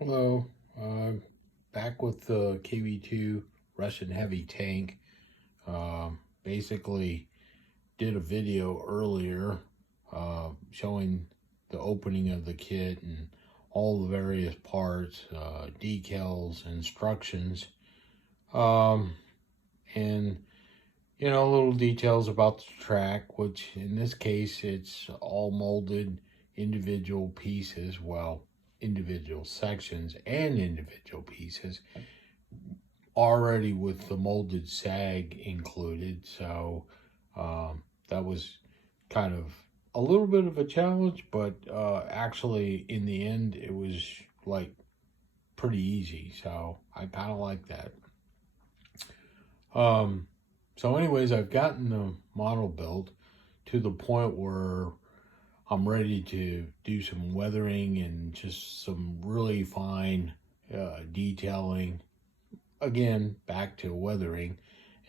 Hello, back with the KV-2 Russian heavy tank. Basically did a video earlier showing the opening of the kit and all the various parts, decals, instructions, um, and little details about the track, which in this case it's all molded individual pieces, well, individual sections and individual pieces already with the molded sag included. So that was kind of a little bit of a challenge, but actually in the end it was like pretty easy. So I kind of like that. So anyways, I've gotten the model built to the point where I'm ready to do some weathering and just some really fine detailing. Again, back to weathering,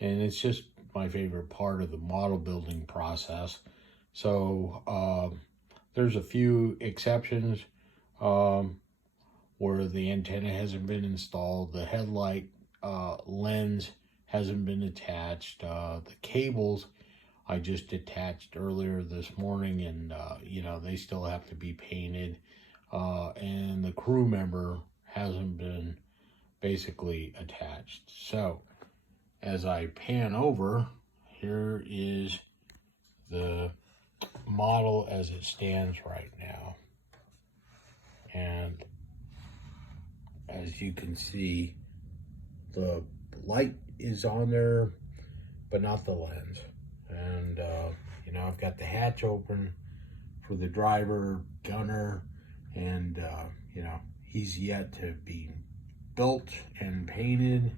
and it's just my favorite part of the model building process. So there's a few exceptions where the antenna hasn't been installed, the headlight lens hasn't been attached, the cables I just attached earlier this morning, and they still have to be painted, and the crew member hasn't been basically attached. So as I pan over, here is the model as it stands right now, and as you can see, the light is on there but not the lens. And I've got the hatch open for the driver, gunner, and he's yet to be built and painted.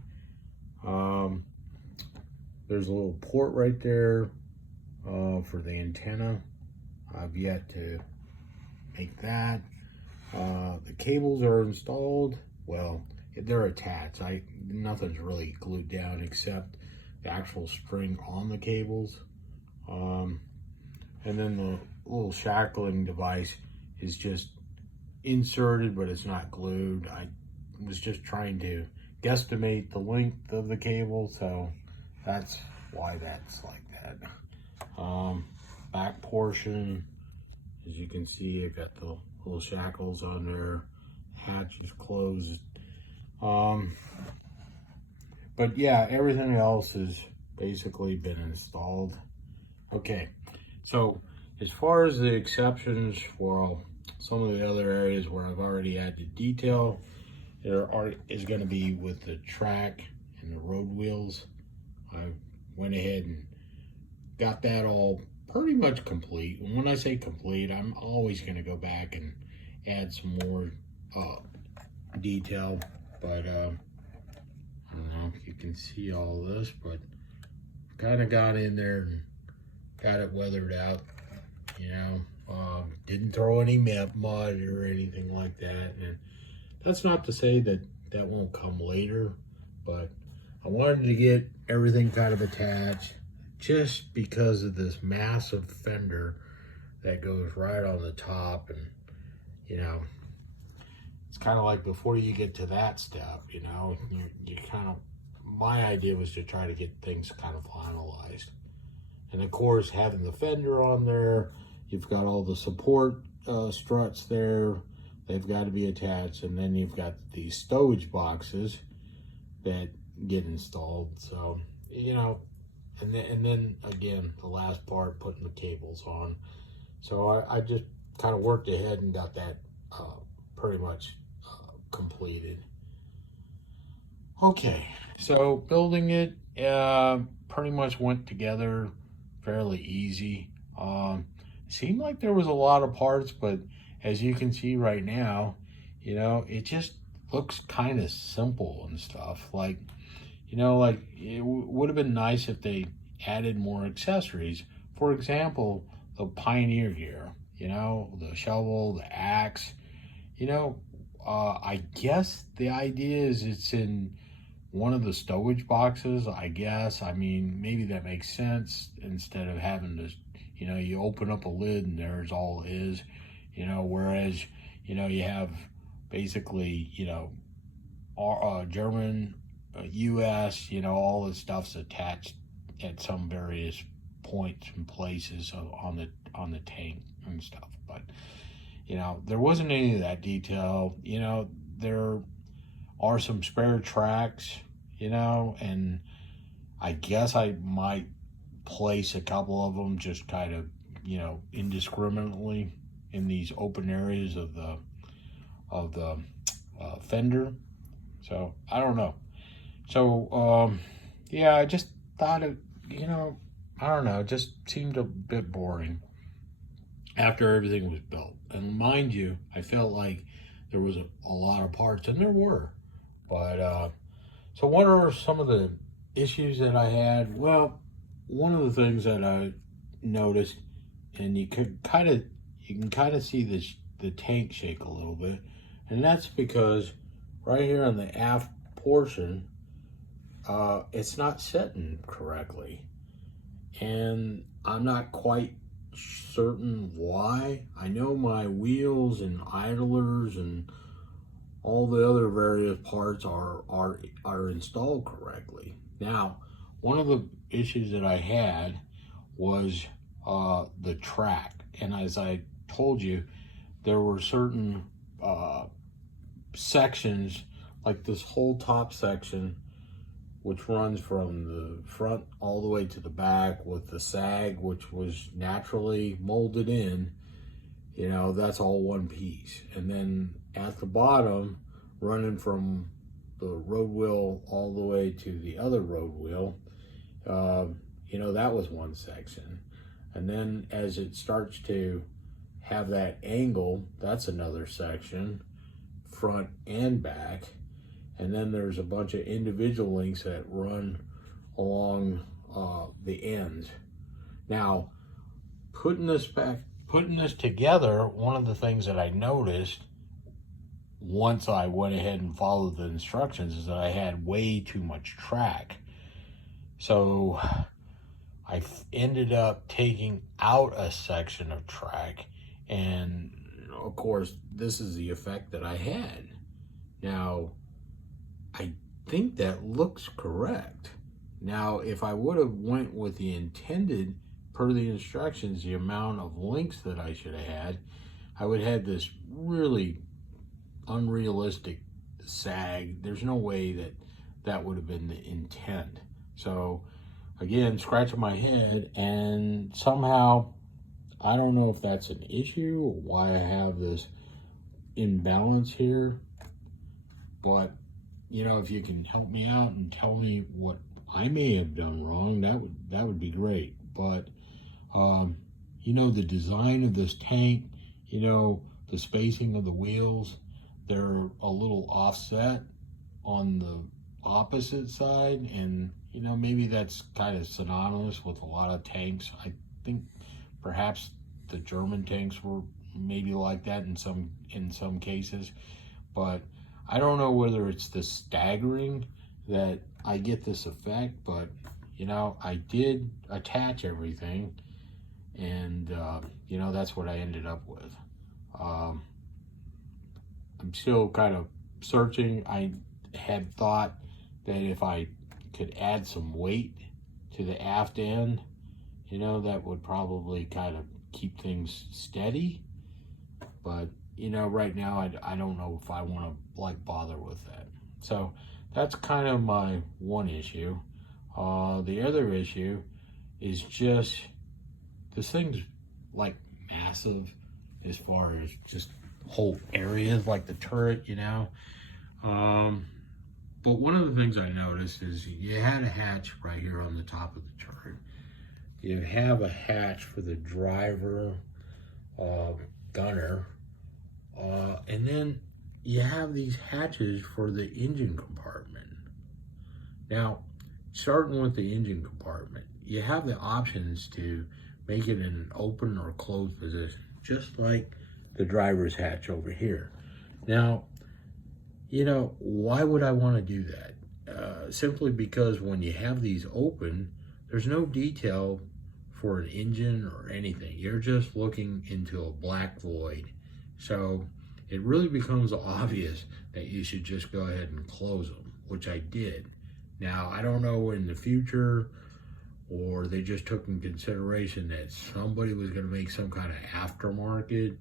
There's a little port right there for the antenna. I've yet to make that. The cables are installed. Well, they're attached. Nothing's really glued down except the actual string on the cables. And then the little shackling device is just inserted, but it's not glued. I was just trying to guesstimate the length of the cable, so that's why that's like that. Back portion, as you can see, I got the little shackles on there. Hatch is closed. But yeah, everything else has basically been installed. Okay, so as far as the exceptions for some of the other areas where I've already added detail, is going to be with the track and the road wheels. I went ahead and got that all pretty much complete. And when I say complete, I'm always going to go back and add some more detail, but I don't know if you can see all this, but kind of got in there and got it weathered out, didn't throw any mud or anything like that. And that's not to say that that won't come later, but I wanted to get everything kind of attached just because of this massive fender that goes right on the top. And it's kind of like before you get to that step, you kind of, my idea was to try to get things kind of finalized. And of course, having the fender on there, you've got all the support struts there. They've got to be attached. And then you've got these stowage boxes that get installed. So, and then again, the last part, putting the cables on. So I just kind of worked ahead and got that pretty much completed. Okay, so building it pretty much went together fairly easy. Seemed like there was a lot of parts, but as you can see right now, it just looks kind of simple and stuff. Like, it would have been nice if they added more accessories. For example, the Pioneer gear, the shovel, the axe, I guess the idea is it's in one of the stowage boxes, I guess. I mean, maybe that makes sense instead of having to, you open up a lid and there's all it is, whereas, you have basically, German, U.S., all this stuff's attached at some various points and places on the tank and stuff. But there wasn't any of that detail. There are some spare tracks, and I guess I might place a couple of them just kind of, indiscriminately in these open areas of the fender. So I don't know. So yeah, I just thought it, I don't know, it just seemed a bit boring after everything was built. And mind you, I felt like there was a lot of parts, and there were. But so what are some of the issues that I had? Well, one of the things that I noticed, and you can kind of see the tank shake a little bit, and that's because right here on the aft portion, it's not setting correctly, and I'm not quite certain why. I know my wheels and idlers and all the other various parts are installed correctly. Now, one of the issues that I had was the track, and as I told you, there were certain sections, like this whole top section, which runs from the front all the way to the back with the sag, which was naturally molded in, that's all one piece. And then at the bottom, running from the road wheel all the way to the other road wheel, that was one section. And then as it starts to have that angle, that's another section, front and back. And then there's a bunch of individual links that run along the ends. Now, putting this together, one of the things that I noticed once I went ahead and followed the instructions is that I had way too much track. So I ended up taking out a section of track, and of course, this is the effect that I had. Now, I think that looks correct. Now, if I would have went with the intended, per the instructions, the amount of links that I should have had, I would have had this really unrealistic sag. There's no way that would have been the intent. So, again, scratching my head, and somehow, I don't know if that's an issue or why I have this imbalance here, but if you can help me out and tell me what I may have done wrong, that would be great. But the design of this tank, the spacing of the wheels, they're a little offset on the opposite side, and maybe that's kind of synonymous with a lot of tanks. I think perhaps the German tanks were maybe like that in some cases, but I don't know whether it's the staggering that I get this effect, but I did attach everything, and that's what I ended up with. I'm still kind of searching. I had thought that if I could add some weight to the aft end, that would probably kind of keep things steady. But, right now, I don't know if I want to, bother with that. So that's kind of my one issue. The other issue is just, this thing's, massive as far as just whole areas, like the turret, But one of the things I noticed is you had a hatch right here on the top of the turret. You have a hatch for the driver, gunner, and then you have these hatches for the engine compartment. Now, starting with the engine compartment, you have the options to make it in an open or closed position, just like the driver's hatch over here. Now, why would I want to do that? Simply because when you have these open, there's no detail for an engine or anything. You're just looking into a black void. So it really becomes obvious that you should just go ahead and close them, which I did. Now, I don't know in the future, or they just took in consideration that somebody was going to make some kind of aftermarket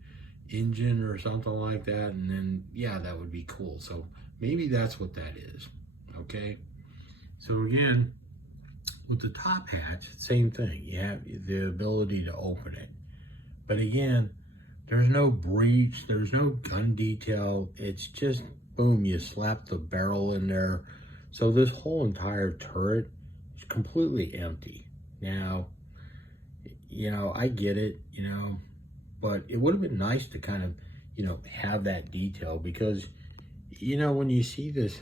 engine or something like that, and then, yeah, that would be cool. So maybe that's what that is, okay? So again, with the top hatch, same thing. You have the ability to open it. But again, there's no breech, there's no gun detail. It's just, boom, you slap the barrel in there. So this whole entire turret is completely empty. Now, you know, I get it, you know, but it would have been nice to kind of, you know, have that detail, because, you know, when you see this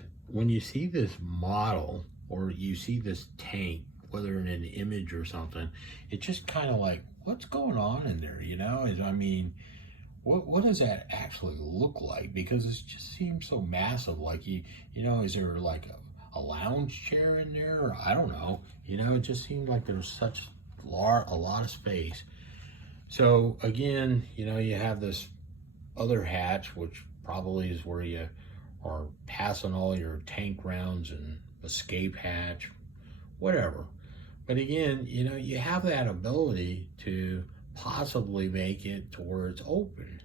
model, or you see this tank, whether in an image or something, it's just kind of like, what's going on in there, you know? I mean, what does that actually look like? Because it just seems so massive. Like, you know, is there like a lounge chair in there? Or I don't know. You know, it just seemed like there was such a lot of space. So again, you know, you have this other hatch, which probably is where you are passing all your tank rounds, and escape hatch, whatever. But again, you know, you have that ability to possibly make it to where it's open.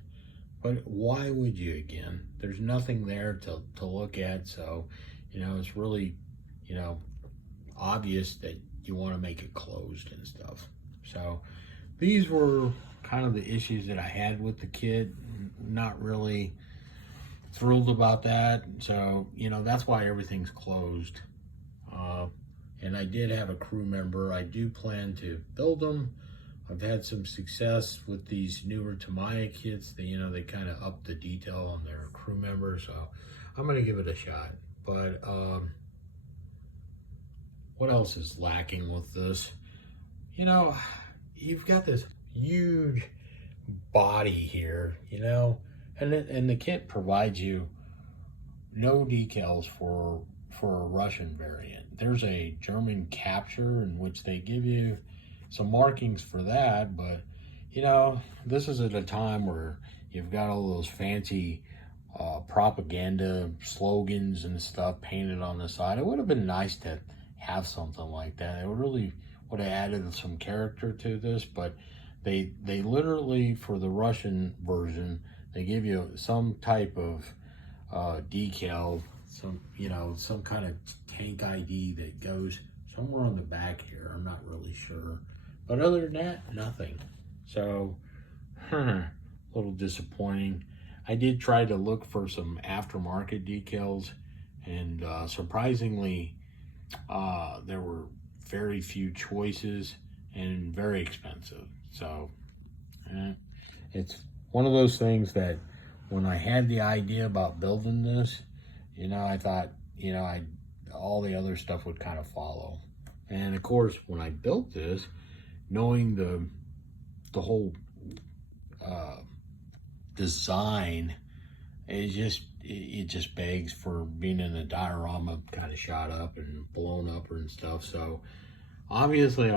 But why would you again? There's nothing there to look at. So, you know, it's really, you know, obvious that you want to make it closed and stuff. So these were kind of the issues that I had with the kit. Not really thrilled about that. So, you know, that's why everything's closed. And I did have a crew member. I do plan to build them. I've had some success with these newer Tamiya kits. They, you know, they kind of up the detail on their crew members. So I'm going to give it a shot. But what else is lacking with this? You know, you've got this huge body here, you know, and the kit provides you no decals for a Russian variant. There's a German capture in which they give you some markings for that, but you know, this is at a time where you've got all those fancy propaganda slogans and stuff painted on the side. It would have been nice to have something like that. It really would have added some character to this, but they literally, for the Russian version, they give you some type of decal, some kind of tank ID that goes somewhere on the back here. I'm not really sure, but other than that, nothing. So, a little disappointing. I did try to look for some aftermarket decals, and surprisingly, there were very few choices and very expensive. So, it's one of those things that when I had the idea about building this, you know, I thought, you know, all the other stuff would kind of follow. And of course, when I built this, knowing the whole design, it just begs for being in a diorama kind of shot up and blown up and stuff. So obviously,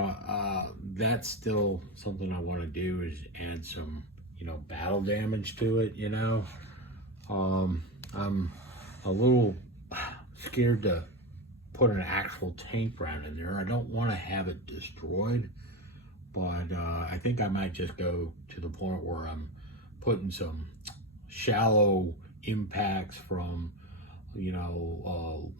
that's still something I want to do, is add some, you know, battle damage to it, you know. I'm a little scared to put an actual tank round in there. I don't want to have it destroyed, but I think I might just go to the point where I'm putting some shallow impacts from, you know,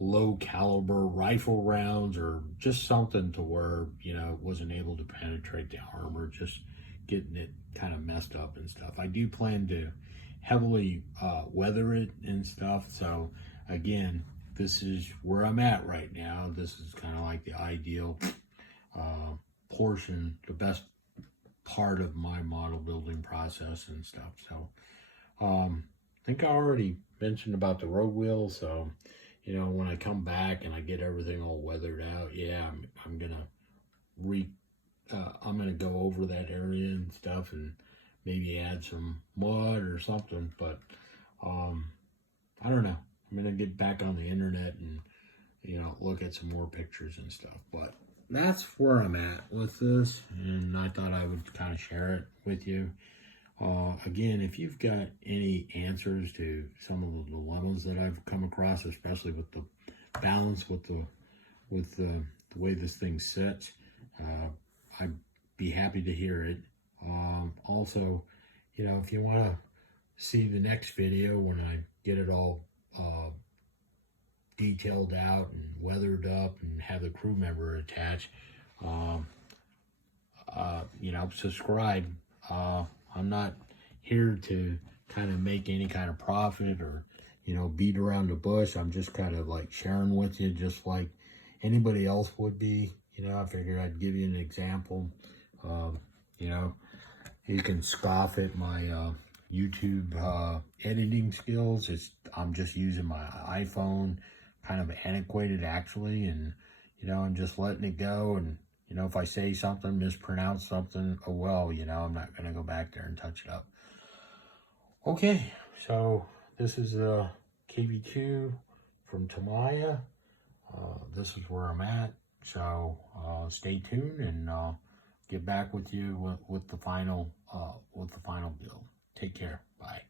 low caliber rifle rounds, or just something to where, you know, it wasn't able to penetrate the armor, just getting it kind of messed up and stuff. I do plan to heavily weather it and stuff. So again, this is where I'm at right now. This is kind of like the ideal portion, the best part of my model building process and stuff. So I think I already mentioned about the road wheels. So, you know, when I come back and I get everything all weathered out, yeah, I'm gonna go over that area and stuff, and maybe add some mud or something. But I don't know. I'm gonna get back on the internet and, you know, look at some more pictures and stuff. But that's where I'm at with this, and I thought I would kind of share it with you. Again, if you've got any answers to some of the dilemmas that I've come across, especially with the balance with the way this thing sits, I'd be happy to hear it. Also, you know, if you want to see the next video when I get it all detailed out and weathered up and have the crew member attached, you know, subscribe. I'm not here to kind of make any kind of profit or, you know, beat around the bush. I'm just kind of like sharing with you just like anybody else would be. You know, I figured I'd give you an example. You know, you can scoff at my YouTube editing skills. I'm just using my iPhone, kind of antiquated actually, and, you know, I'm just letting it go. And, you know, if I say something, mispronounce something, oh well, you know, I'm not going to go back there and touch it up. Okay, so this is a KV-2 from Tamiya. This is where I'm at. So stay tuned, and get back with you with the final build. Take care. Bye.